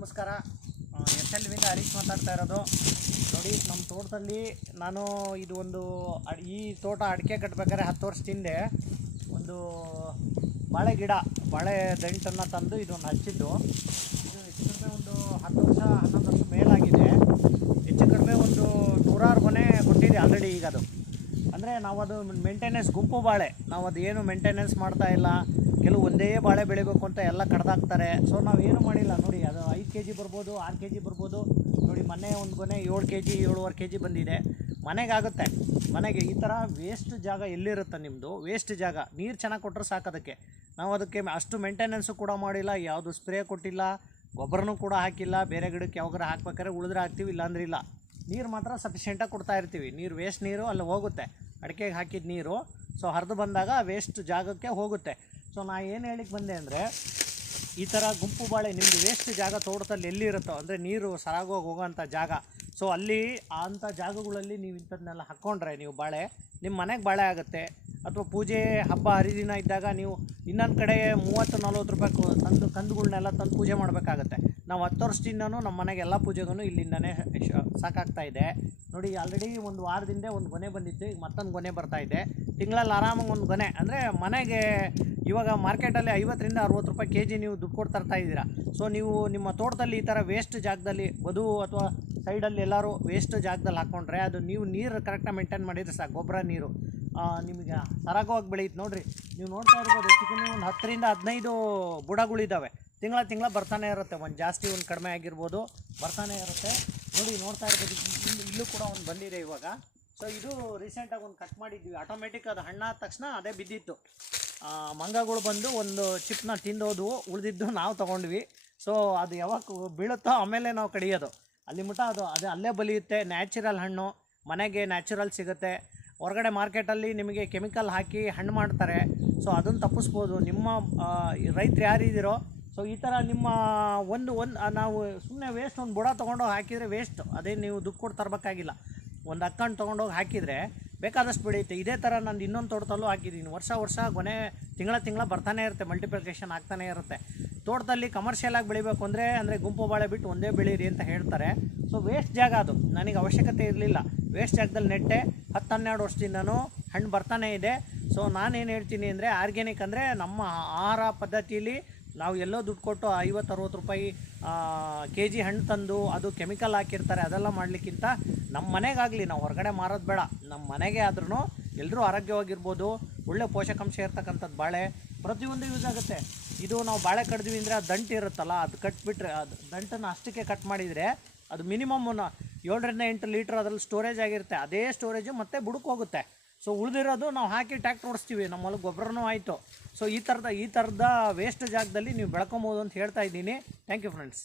ನಮಸ್ಕಾರ. S L ವಿಂದ Harish ಮಾತಾಡ್ತಾ ಇರೋದು. ನೋಡಿ, ನಮ್ಮ ತೋಟದಲ್ಲಿ ನಾನು ಇದು ಒಂದು ಈ ತೋಟ ಅಡಿಕೆ ಕಟ್ಟಬೇಕಾದ್ರೆ 10 ವರ್ಷದ ಹಿಂದೆ ಒಂದು ಬಾಳೆ ಗಿಡ, ಬಾಳೆ ದಂಟನ್ನು ತಂದು ಇದೊಂದು ಹಚ್ಚಿದ್ದು. ಇದು ಹೆಚ್ಚು ಕಡಿಮೆ ಒಂದು 10 ವರ್ಷ 11 ವರ್ಷ ಮೇಲಾಗಿದೆ. ಹೆಚ್ಚು ಕಡಿಮೆ ಒಂದು 100 ಗೊನೆ ಕೊಟ್ಟಿದೆ ಆಲ್ರೆಡಿ. ಈಗ ಅದು ಅಂದರೆ ನಾವು ಅದು ಮೇಂಟೆನೆನ್ಸ್, ಗುಂಪು ಬಾಳೆ, ನಾವು ಅದು ಏನು ಮೇಂಟೆನೆನ್ಸ್ ಮಾಡ್ತಾ ಇಲ್ಲ. ಕೆಲವು ಒಂದೇ ಬಾಳೆ ಬೆಳಿಬೇಕು ಅಂತ ಎಲ್ಲ ಕಡ್ದಾಕ್ತಾರೆ. ಸೊ ನಾವೇನು ಮಾಡಿಲ್ಲ. ನೋಡಿ, ಅದು 5 kg ಬರ್ಬೋದು, 6 kg ಬರ್ಬೋದು. ನೋಡಿ, ಮೊನ್ನೆ ಒಂದು ಗೊನೆ 7 kg 7.5 kg ಬಂದಿದೆ. ಮನೆಗಾಗುತ್ತೆ. ಮನೆಗೆ ಈ ಥರ ವೇಸ್ಟ್ ಜಾಗ ಎಲ್ಲಿರುತ್ತೆ ನಿಮ್ಮದು? ವೇಸ್ಟ್ ಜಾಗ, ನೀರು ಚೆನ್ನಾಗಿ ಕೊಟ್ಟರೆ ಸಾಕೋದಕ್ಕೆ. ನಾವು ಅದಕ್ಕೆ ಅಷ್ಟು ಮೇಂಟೆನೆನ್ಸು ಕೂಡ ಮಾಡಿಲ್ಲ, ಯಾವುದು ಸ್ಪ್ರೇ ಕೊಟ್ಟಿಲ್ಲ, ಗೊಬ್ಬರನೂ ಕೂಡ ಹಾಕಿಲ್ಲ. ಬೇರೆ ಗಿಡಕ್ಕೆ ಯಾವಾಗಾರ ಹಾಕ್ಬೇಕಾದ್ರೆ ಉಳಿದ್ರೆ ಹಾಕ್ತೀವಿ, ಇಲ್ಲಾಂದ್ರೆ ಇಲ್ಲ. ನೀರು ಮಾತ್ರ ಸಫಿಷಿಯೆಂಟಾಗಿ ಕೊಡ್ತಾ ಇರ್ತೀವಿ. ನೀರು ವೇಸ್ಟ್ ನೀರು ಅಲ್ಲಿ ಹೋಗುತ್ತೆ, ಅಡಿಕೆಗೆ ಹಾಕಿದ ನೀರು. ಸೊ ಹರಿದು ಬಂದಾಗ ವೇಸ್ಟ್ ಜಾಗಕ್ಕೆ ಹೋಗುತ್ತೆ. ಸೊ ನಾ ಏನು ಹೇಳಿಕ್ಕೆ ಬಂದೆ ಅಂದರೆ, ಈ ಥರ ಗುಂಪು ಬಾಳೆ ನಿಮ್ಮದು ವೇಸ್ಟ್ ಜಾಗ ತೋಟದಲ್ಲಿ ಎಲ್ಲಿರುತ್ತೋ, ಅಂದರೆ ನೀರು ಸರಾಗೋಗಿ ಹೋಗೋಂಥ ಜಾಗ, ಸೊ ಅಲ್ಲಿ ಅಂಥ ಜಾಗಗಳಲ್ಲಿ ನೀವು ಇಂಥದ್ದನ್ನೆಲ್ಲ ಹಾಕ್ಕೊಂಡ್ರೆ ನೀವು ಬಾಳೆ, ನಿಮ್ಮ ಮನೆಗೆ ಬಾಳೆ ಆಗುತ್ತೆ. ಅಥವಾ ಪೂಜೆ ಹಬ್ಬ ಹರಿದಿನ ಇದ್ದಾಗ ನೀವು ಇನ್ನೊಂದು ಕಡೆ 30-40 ರೂಪಾಯಿ ತಂದು ಕಂದುಗಳನ್ನೆಲ್ಲ ತಂದು ಪೂಜೆ ಮಾಡಬೇಕಾಗತ್ತೆ. ನಾವು 10 ವರ್ಷದಿಂದನೂ ನಮ್ಮ ಮನೆಗೆ ಎಲ್ಲ ಪೂಜೆಗೂ ಇಲ್ಲಿಂದನೇ ಸಾಕಾಗ್ತಾ ಇದೆ. ನೋಡಿ, ಆಲ್ರೆಡಿ ಒಂದು ವಾರದಿಂದ ಒಂದು ಗೊನೆ ಬಂದಿತ್ತು, ಈಗ ಮತ್ತೊಂದು ಗೊನೆ ಬರ್ತಾಯಿದೆ. ತಿಂಗಳಲ್ಲಿ ಆರಾಮಾಗಿ ಒಂದು ಗೊನೆ ಅಂದರೆ ಮನೆಗೆ ಇವಾಗ ಮಾರ್ಕೆಟಲ್ಲಿ 50-60 ರೂಪಾಯಿ kg ನೀವು ದುಡ್ಡು ಕೊಟ್ಟು ತರ್ತಾ ಇದ್ದೀರಾ. ಸೊ ನೀವು ನಿಮ್ಮ ತೋಟದಲ್ಲಿ ಈ ಥರ ವೇಸ್ಟ್ ಜಾಗದಲ್ಲಿ ಬದು ಅಥವಾ ಸೈಡಲ್ಲಿ ಎಲ್ಲರೂ ವೇಸ್ಟ್ ಜಾಗದಲ್ಲಿ ಹಾಕ್ಕೊಂಡ್ರೆ, ಅದು ನೀವು ನೀರು ಕರೆಕ್ಟಾಗಿ ಮೇಂಟೈನ್ ಮಾಡಿದರೆ ಸಾಕು. ಗೊಬ್ಬರ ನೀರು ನಿಮಗೆ ಸರಾಗವಾಗಿ ಬೆಳೆಯುತ್ತೆ. ನೋಡಿರಿ, ನೀವು ನೋಡ್ತಾ ಇರ್ಬೋದು, ಹೆಚ್ಚಿಗೆ ಒಂದು 10-15 ಬುಡಗಳಿದ್ದಾವೆ. ತಿಂಗಳ ಬರ್ತಾನೆ ಇರುತ್ತೆ. ಒಂದು ಜಾಸ್ತಿ ಒಂದು ಕಡಿಮೆ ಆಗಿರ್ಬೋದು, ಬರ್ತಾನೆ ಇರುತ್ತೆ. ನೋಡಿ, ನೋಡ್ತಾ ಇರ್ಬೋದು, ಇಲ್ಲೂ ಕೂಡ ಒಂದು ಬಂದಿದೆ ಇವಾಗ. ಸೊ ಇದು ರೀಸೆಂಟಾಗಿ ಒಂದು ಕಟ್ ಮಾಡಿದ್ವಿ. ಆಟೋಮೆಟಿಕ್ ಅದು ಹಣ್ಣಾದ ತಕ್ಷಣ ಅದೇ ಬಿದ್ದಿತ್ತು. ಮಂಗಗಳು ಬಂದು ಒಂದು ಚಿಪ್ನ ತಿಂದೋದು, ಉಳಿದಿದ್ದು ನಾವು ತೊಗೊಂಡ್ವಿ. ಸೊ ಅದು ಯಾವಾಗ ಬೀಳುತ್ತೋ ಆಮೇಲೆ ನಾವು ಕಡಿಯೋದು. ಅಲ್ಲಿ ಮುಟ ಅದು ಅಲ್ಲೇ ಬಲಿಯುತ್ತೆ. ನ್ಯಾಚುರಲ್ ಹಣ್ಣು, ಮನೆಗೆ ನ್ಯಾಚುರಲ್ ಸಿಗುತ್ತೆ. ಹೊರಗಡೆ ಮಾರ್ಕೆಟಲ್ಲಿ ನಿಮಗೆ ಕೆಮಿಕಲ್ ಹಾಕಿ ಹಣ್ಣು ಮಾಡ್ತಾರೆ. ಸೊ ಅದನ್ನು ತಪ್ಪಿಸ್ಬೋದು. ನಿಮ್ಮ ರೈತರು ಯಾರಿದ್ದೀರೋ, ಸೊ ಈ ಥರ ನಿಮ್ಮ ಒಂದು ನಾವು ಸುಮ್ಮನೆ ವೇಸ್ಟ್ ಒಂದು ಬುಡ ತೊಗೊಂಡೋಗಿ ಹಾಕಿದರೆ ವೇಸ್ಟ್. ಅದೇ ನೀವು ದುಡ್ಡು ಕೊಟ್ಟು ತರಬೇಕಾಗಿಲ್ಲ. ಒಂದು ಅಕ್ಕಂಡು ತೊಗೊಂಡೋಗಿ ಹಾಕಿದರೆ ಬೇಕಾದಷ್ಟು ಬೆಳೆಯುತ್ತೆ. ಇದೇ ಥರ ನಂದು ಇನ್ನೊಂದು ತೋಟದಲ್ಲೂ ಹಾಕಿದ್ದೀನಿ. ವರ್ಷ ತಿಂಗಳ ಬರ್ತಾನೆ ಇರುತ್ತೆ, ಮಲ್ಟಿಪ್ಲಿಕೇಶನ್ ಆಗ್ತಾನೆ ಇರುತ್ತೆ. ತೋಟದಲ್ಲಿ ಕಮರ್ಷಿಯಲಾಗಿ ಬೆಳಿಬೇಕು ಅಂದರೆ ಗುಂಪು ಬಾಳೆ ಬಿಟ್ಟು ಒಂದೇ ಬೆಳೀರಿ ಅಂತ ಹೇಳ್ತಾರೆ. ಸೊ ವೇಸ್ಟ್ ಜಾಗ ಅದು, ನನಗೆ ಅವಶ್ಯಕತೆ ಇರಲಿಲ್ಲ. ವೇಸ್ಟ್ ಜಾಗದಲ್ಲಿ ನೆಟ್ಟೆ 10-12 ವರ್ಷದಿಂದನೂ ಹಣ್ಣು ಬರ್ತಾನೆ ಇದೆ. ಸೊ ನಾನೇನು ಹೇಳ್ತೀನಿ ಅಂದರೆ, ಆರ್ಗ್ಯಾನಿಕ್ ಅಂದರೆ ನಮ್ಮ ಆಹಾರ ಪದ್ಧತಿಯಲ್ಲಿ ನಾವು ಎಲ್ಲೋ ದುಡ್ಡು ಕೊಟ್ಟು 50-60 ರೂಪಾಯಿ kg ಹಣ್ಣು ತಂದು ಅದು ಕೆಮಿಕಲ್ ಹಾಕಿರ್ತಾರೆ, ಅದೆಲ್ಲ ಮಾಡಲಿಕ್ಕಿಂತ ನಮ್ಮ ಮನೆಗಾಗಲಿ, ನಾವು ಹೊರಗಡೆ ಮಾರೋದು ಬೇಡ, ನಮ್ಮ ಮನೆಗೆ ಆದ್ರೂ ಎಲ್ಲರೂ ಆರೋಗ್ಯವಾಗಿರ್ಬೋದು. ಒಳ್ಳೆ ಪೋಷಕಾಂಶ ಇರ್ತಕ್ಕಂಥದ್ದು ಬಾಳೆ ಪ್ರತಿಯೊಂದು ಯೂಸ್ ಆಗುತ್ತೆ. ಇದು ನಾವು ಬಾಳೆ ಕಡ್ದ್ವಿ ಅಂದರೆ ಆ ದಂಟು ಇರುತ್ತಲ್ಲ, ಅದು ಕಟ್ಬಿಟ್ರೆ, ಅದು ದಂಟನ್ನು ಅಷ್ಟಕ್ಕೆ ಕಟ್ ಮಾಡಿದರೆ ಅದು ಮಿನಿಮಮ್ 7-8 ಲೀಟ್ರ್ ಅದರಲ್ಲಿ ಸ್ಟೋರೇಜ್ ಆಗಿರುತ್ತೆ. ಅದೇ ಸ್ಟೋರೇಜು ಮತ್ತೆ ಬುಡಕ್ಕೆ ಹೋಗುತ್ತೆ. ಸೊ ಉಳಿದಿರೋದು ನಾವು ಹಾಕಿ ಟ್ಯಾಕ್ಟ್ರ್ ಓಡಿಸ್ತೀವಿ, ನಮ್ಮ ಹೊಲಕ್ಕೆ ಗೊಬ್ಬರನೂ ಆಯಿತು. ಸೊ ಈ ಥರದ ವೇಸ್ಟ್ ಜಾಗದಲ್ಲಿ ನೀವು ಬೆಳ್ಕೊಬೋದು ಅಂತ ಹೇಳ್ತಾ ಇದ್ದೀನಿ. Thank you friends.